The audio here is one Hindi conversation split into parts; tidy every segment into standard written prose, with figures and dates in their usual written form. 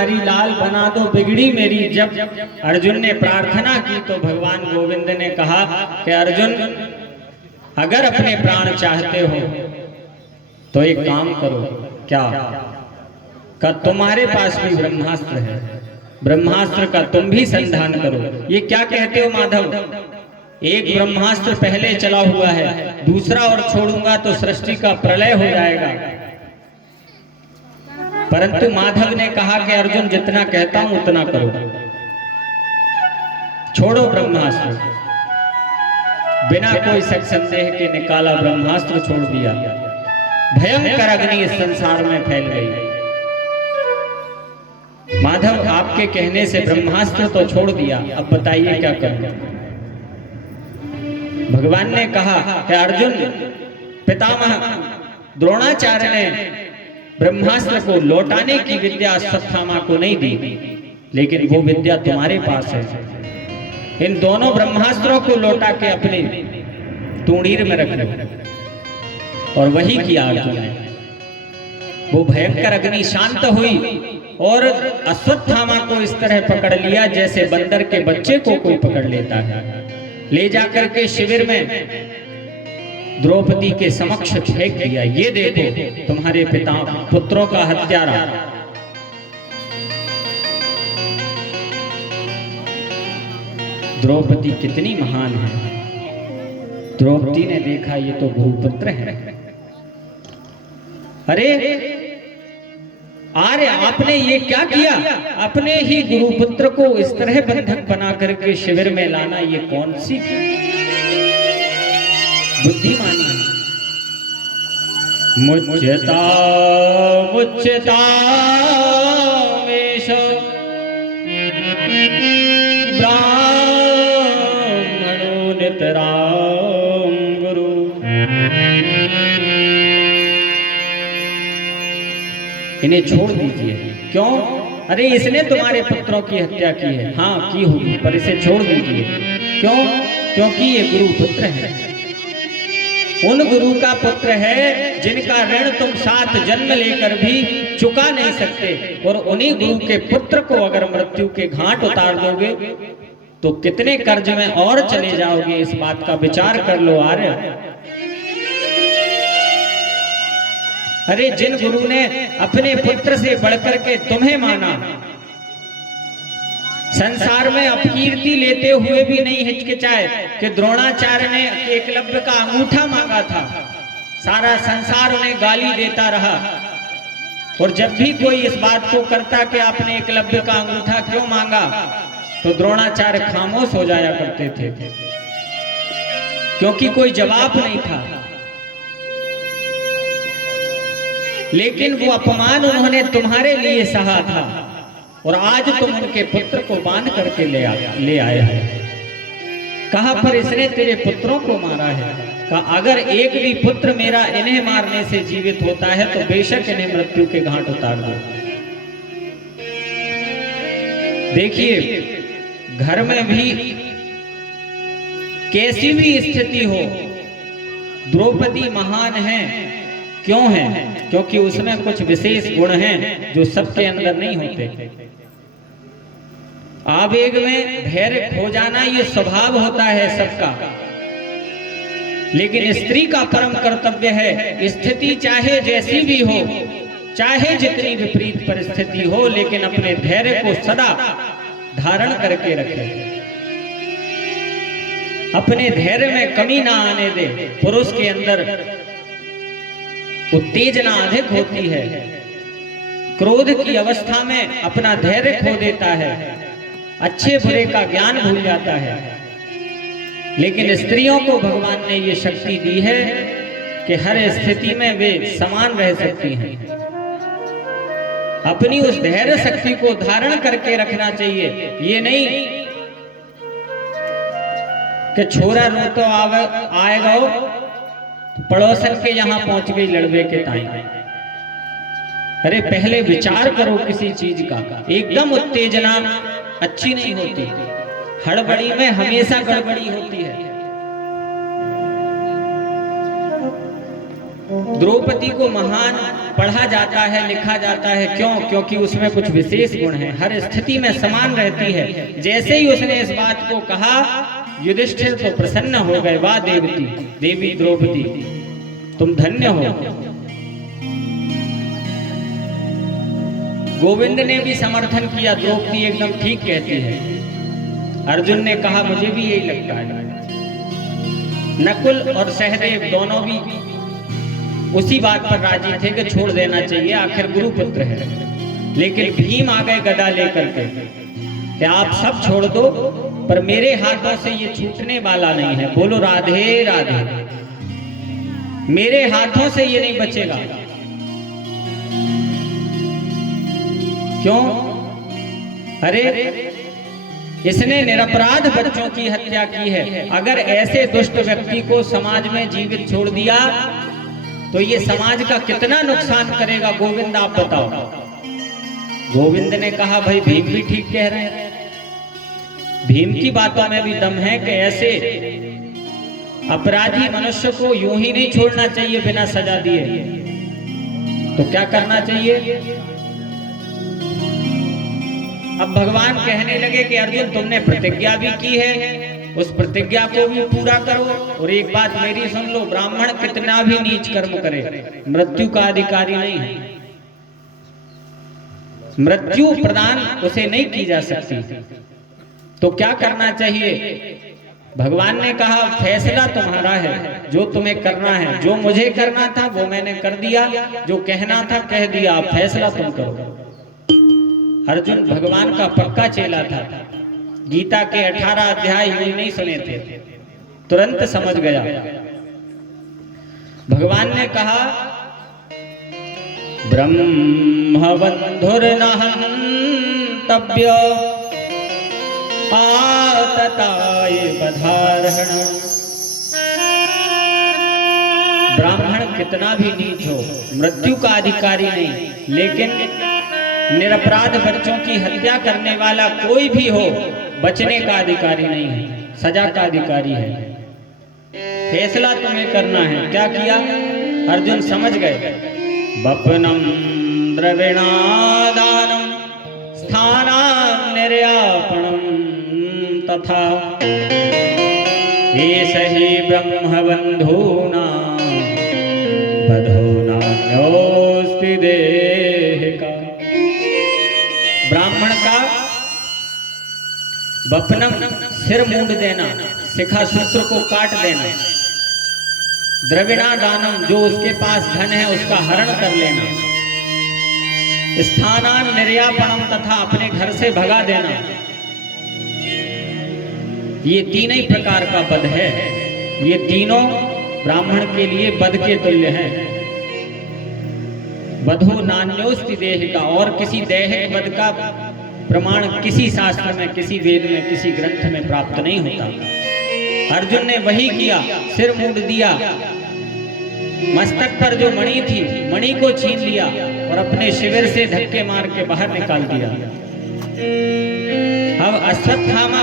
तुम्हारी लाल बना दो बिगड़ी मेरी। जब अर्जुन ने प्रार्थना की तो भगवान गोविंद ने कहा कि अर्जुन अगर अपने प्राण चाहते हो तो एक काम करो। क्या? का तुम्हारे पास भी ब्रह्मास्त्र है, ब्रह्मास्त्र का तुम भी संधान करो। ये क्या कहते हो माधव? एक ब्रह्मास्त्र पहले चला हुआ है, दूसरा और छोड़ूंगा तो सृष्टि का प्रलय हो जाएगा। परंतु माधव ने कहा कि अर्जुन जितना कहता हूं उतना करो, छोड़ो ब्रह्मास्त्र। बिना कोई शक संदेह के निकाला ब्रह्मास्त्र, छोड़ दिया। भयंकर अग्नि इस संसार में फैल गई। माधव आपके कहने से ब्रह्मास्त्र तो छोड़ दिया, अब बताइए क्या करूं? भगवान ने कहा कि अर्जुन पितामह द्रोणाचार्य ने ब्रह्मास्त्र को लौटाने की विद्या अश्वत्थामा को नहीं दी, लेकिन वो विद्या तुम्हारे पास है। इन दोनों ब्रह्मास्त्रों को लौटा के अपने तूणीर में रख लो। और वही किया अर्जुन ने। वो भयंकर अग्नि शांत हुई और अश्वत्थामा को इस तरह पकड़ लिया जैसे बंदर के बच्चे को कोई पकड़ लेता है। ले जाकर के शिविर में द्रौपदी के समक्ष फेंक दिया। ये देखो तुम्हारे पिता पुत्रों का हत्यारा। द्रौपदी कितनी महान है। द्रौपदी ने देखा ये तो गुरुपुत्र है। अरे आर्य आपने ये क्या किया? अपने ही गुरुपुत्र को इस तरह बंधक बना करके शिविर में लाना, ये कौन सी बुद्धिमानी है? मुच्यता मुच्यता वेश ब्राह्मणो नितराम गुरु। इन्हें छोड़ दीजिए। क्यों? अरे इसने तुम्हारे पुत्रों की हत्या की है। हाँ की होगी, पर इसे छोड़ दीजिए। क्यों? क्योंकि ये गुरु पुत्र है। उन गुरु का पुत्र है जिनका ऋण तुम 7 जन्म लेकर भी चुका नहीं सकते। और उन्हीं गुरु के पुत्र को अगर मृत्यु के घाट उतार दोगे तो कितने कर्ज में और चले जाओगे। इस बात का विचार कर लो आर्य। अरे जिन गुरु ने अपने पुत्र से बढ़कर के तुम्हें माना, संसार में अपकीर्ति लेते हुए भी नहीं हिचकिचाए कि द्रोणाचार्य ने एकलव्य का अंगूठा मांगा था, सारा संसार उन्हें गाली देता रहा। और जब भी कोई इस बात को करता कि आपने एकलव्य का अंगूठा क्यों मांगा, तो द्रोणाचार्य खामोश हो जाया करते थे, क्योंकि कोई जवाब नहीं था। लेकिन वो अपमान उन्होंने तुम्हारे लिए सहा था और आज तुम उनके पुत्र को बांध करके ले आए हैं। कहा पर इसने तेरे पुत्रों को मारा है। कहा अगर एक भी पुत्र मेरा इन्हें मारने से जीवित होता है तो बेशक इन्हें मृत्यु के घाट उतार दो। देखिए घर में भी कैसी भी स्थिति हो, द्रौपदी महान है। क्यों है? क्योंकि उसमें कुछ विशेष गुण हैं जो सबके अंदर नहीं होते। आवेग में धैर्य खो जाना ये स्वभाव होता है सबका, लेकिन स्त्री का परम कर्तव्य है स्थिति चाहे जैसी भी हो, चाहे जितनी विपरीत परिस्थिति हो, लेकिन अपने धैर्य को सदा धारण करके रखे, अपने धैर्य में कमी ना आने दे। पुरुष के अंदर उत्तेजना अधिक होती है, क्रोध की अवस्था में अपना धैर्य खो देता है, अच्छे बुरे का ज्ञान भूल जाता है। लेकिन स्त्रियों को भगवान ने ये शक्ति दी है कि हर स्थिति में वे समान रह सकती हैं। अपनी उस धैर्य शक्ति को धारण करके रखना चाहिए। ये नहीं कि छोरा रो तो आएगा पड़ोसन के यहां पहुंच गई लड़वे के ताई। अरे पहले विचार करो किसी चीज का। एकदम उत्तेजना अच्छी नहीं होती, हड़बड़ी में हमेशा गड़बड़ी होती है। द्रौपदी को महान पढ़ा जाता है, लिखा जाता है। क्यों? क्योंकि उसमें कुछ विशेष गुण हैं, हर स्थिति में समान रहती है। जैसे ही उसने इस बात को कहा, युधिष्ठिर तो प्रसन्न हो गए। वाह देवती, देवी द्रौपदी, तुम धन्य हो। गोविंद ने भी समर्थन किया, द्रौपदी एकदम ठीक कहती है। अर्जुन ने कहा मुझे भी यही लगता है। नकुल और सहदेव दोनों भी उसी बात पर राजी थे कि छोड़ देना चाहिए, आखिर गुरुपुत्र है। लेकिन भीम आ गए गदा लेकर के कि आप सब छोड़ दो, पर मेरे हाथों से ये छूटने वाला नहीं है। बोलो राधे राधे। मेरे हाथों से ये नहीं बचेगा। क्यों? अरे इसने निरपराध बच्चों की हत्या की है। अगर ऐसे दुष्ट व्यक्ति को समाज में जीवित छोड़ दिया तो ये समाज का कितना नुकसान करेगा। गोविंद आप बताओ। गोविंद ने कहा भाई भीम भी ठीक कह रहे हैं, भीम की बातों में भी दम है कि ऐसे अपराधी मनुष्य को यूं ही नहीं छोड़ना चाहिए बिना सजा दिए। तो क्या करना चाहिए? अब भगवान कहने लगे कि अर्जुन तुमने प्रतिज्ञा भी की है, उस प्रतिज्ञा को भी पूरा करो। और एक बात मेरी सुन लो, ब्राह्मण कितना भी नीच कर्म करे, मृत्यु का अधिकारी नहीं है। मृत्यु प्रदान उसे नहीं की जा सकती। तो क्या करना चाहिए? भगवान ने कहा फैसला तुम्हारा है, जो तुम्हें करना है। जो मुझे करना था वो मैंने कर दिया, जो कहना था कह दिया, अब फैसला तुम करो। अर्जुन भगवान का पक्का चेला था, गीता के 18 अध्याय यूं नहीं सुने थे, तुरंत समझ गया। भगवान ने कहा ब्रह्मबंधुर्न हन्तव्य आतताय बधार्हण। ब्राह्मण कितना भी नीच हो, मृत्यु का अधिकारी नहीं, लेकिन निरपराध बच्चों की हत्या करने वाला कोई भी हो, बचने का अधिकारी नहीं है, सजा का अधिकारी है। फैसला तुम्हें करना है। क्या किया? अर्जुन समझ गए। वपनम द्रविणादानम स्थानां निर्यापणम तथा एष हि ब्रह्मबंधूनां बधो नान्योऽस्ति देहिका। ब्राह्मण का वपनम सिर मूंड देना, शिखा सूत्र को काट देना, द्रविणा दानम जो उसके पास धन है उसका हरण कर लेना, स्थानान निर्यापणम तथा अपने घर से भगा देना, ये तीन ही प्रकार का वध है। ये तीनों ब्राह्मण के लिए वध के तुल्य हैं। वधो नान्योस्ति देह का, और किसी दैहिक वध का प्रमाण किसी शास्त्र में, किसी वेद में, किसी ग्रंथ में प्राप्त नहीं होता। अर्जुन ने वही किया, सिर मूंड दिया, मस्तक पर जो मणि थी मणि को छीन लिया और अपने शिविर से धक्के मार के बाहर निकाल दिया। अब अश्वत्थामा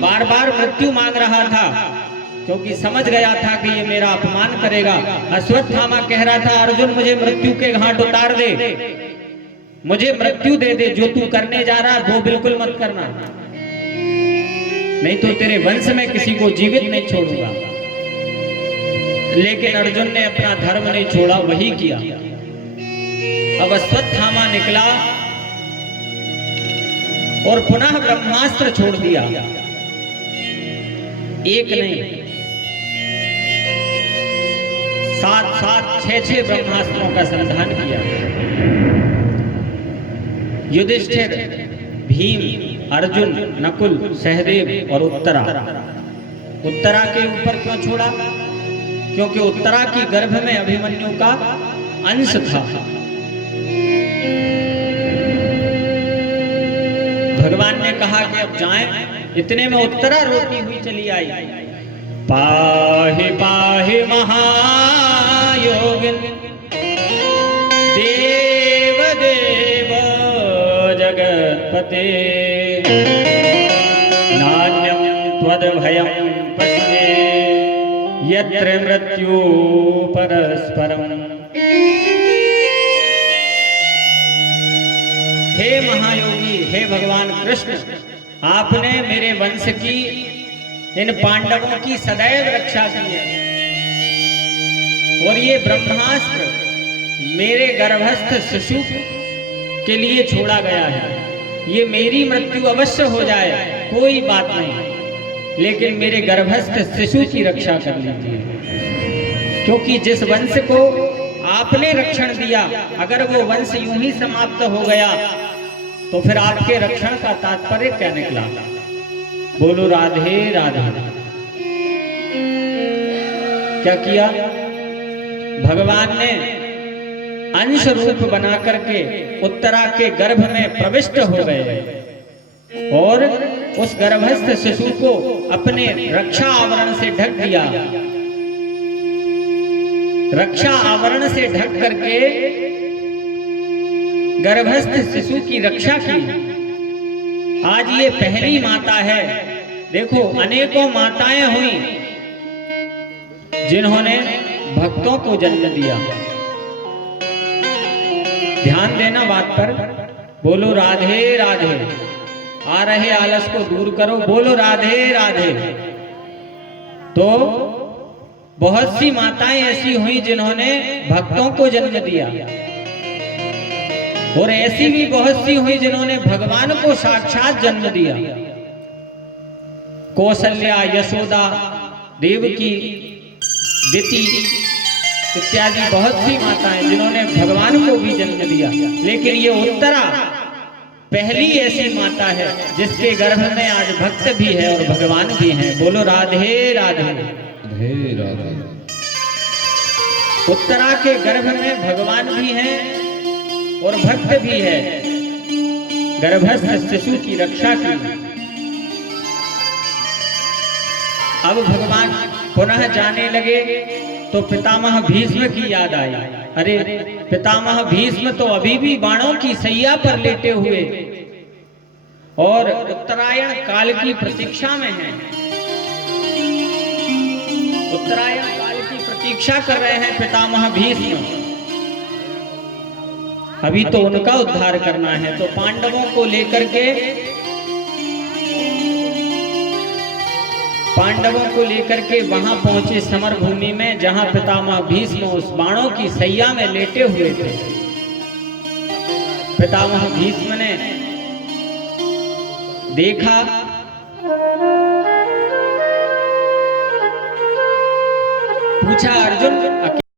बार बार मृत्यु मांग रहा था, क्योंकि समझ गया था कि ये मेरा अपमान करेगा। अश्वत्थामा कह रहा था अर्जुन मुझे मृत्यु के घाट उतार दे, मुझे मृत्यु दे दे, जो तू करने जा रहा है वो बिल्कुल मत करना, नहीं तो तेरे वंश में किसी को जीवित नहीं छोड़ूंगा। लेकिन अर्जुन ने अपना धर्म नहीं छोड़ा, वही किया। अब अश्वत्थामा निकला और पुनः ब्रह्मास्त्र छोड़ दिया। एक नहीं, 7 6 ब्रह्मास्त्रों का संधान किया। युधिष्ठिर, भीम, अर्जुन, नकुल, सहदेव और उत्तरा। उत्तरा के ऊपर क्यों छोड़ा? क्योंकि उत्तरा की गर्भ में अभिमन्यु का अंश था। भगवान ने कहा कि अब जाएं। इतने में उत्तरा रोती हुई चली आई। पाहि पाहि महायोगिन देव देव जगत्पते नान्यं त्वद्भयं पश्ये यत्र मृत्यु परस्परम्। हे भगवान कृष्ण, आपने मेरे वंश की, इन पांडवों की सदैव रक्षा की है, और ये ब्रह्मास्त्र मेरे गर्भस्थ शिशु के लिए छोड़ा गया है। ये मेरी मृत्यु अवश्य हो जाए, कोई बात नहीं, लेकिन मेरे गर्भस्थ शिशु की रक्षा कर लीजिए, क्योंकि जिस वंश को आपने रक्षण दिया, अगर वो वंश यूं ही समाप्त हो गया तो फिर आपके रक्षण का तात्पर्य क्या निकला। बोलो राधे राधे। क्या किया भगवान ने, अंश रूप बना करके उत्तरा के गर्भ में प्रविष्ट हो गए और उस गर्भस्थ शिशु को अपने रक्षा आवरण से ढक दिया। रक्षा आवरण से ढक करके गर्भस्थ शिशु की रक्षा की। आज ये पहली माता है, देखो अनेकों माताएं हुई जिन्होंने भक्तों को जन्म दिया। ध्यान देना बात पर। बोलो राधे राधे। आ रहे आलस को दूर करो, बोलो राधे राधे। तो बहुत सी माताएं ऐसी हुई जिन्होंने भक्तों को जन्म दिया, और ऐसी भी बहुत सी हुई जिन्होंने भगवान को साक्षात जन्म दिया। कौशल्या, यशोदा, देवकी, दिति इत्यादि बहुत सी माताएं जिन्होंने भगवान को भी जन्म दिया, लेकिन ये उत्तरा पहली ऐसी माता है जिसके गर्भ में आज भक्त भी है और भगवान भी है। बोलो राधे राधे। राधे। उत्तरा के गर्भ में भगवान भी है और भक्त भी है। गर्भस्थ शिशु की रक्षा की। अब भगवान पुनः जाने लगे तो पितामह भीष्म की याद आई। अरे पितामह भीष्म तो अभी भी बाणों की सैया पर लेटे हुए और उत्तरायण काल की प्रतीक्षा में हैं। उत्तरायण काल की प्रतीक्षा कर रहे हैं पितामह भीष्म। अभी तो उनका उद्धार करना है। तो पांडवों को लेकर के वहां पहुंचे समर भूमि में, जहां पितामह भीष्म उस बाणों की सैया में लेटे हुए थे। पितामह भीष्म ने देखा, पूछा अर्जुन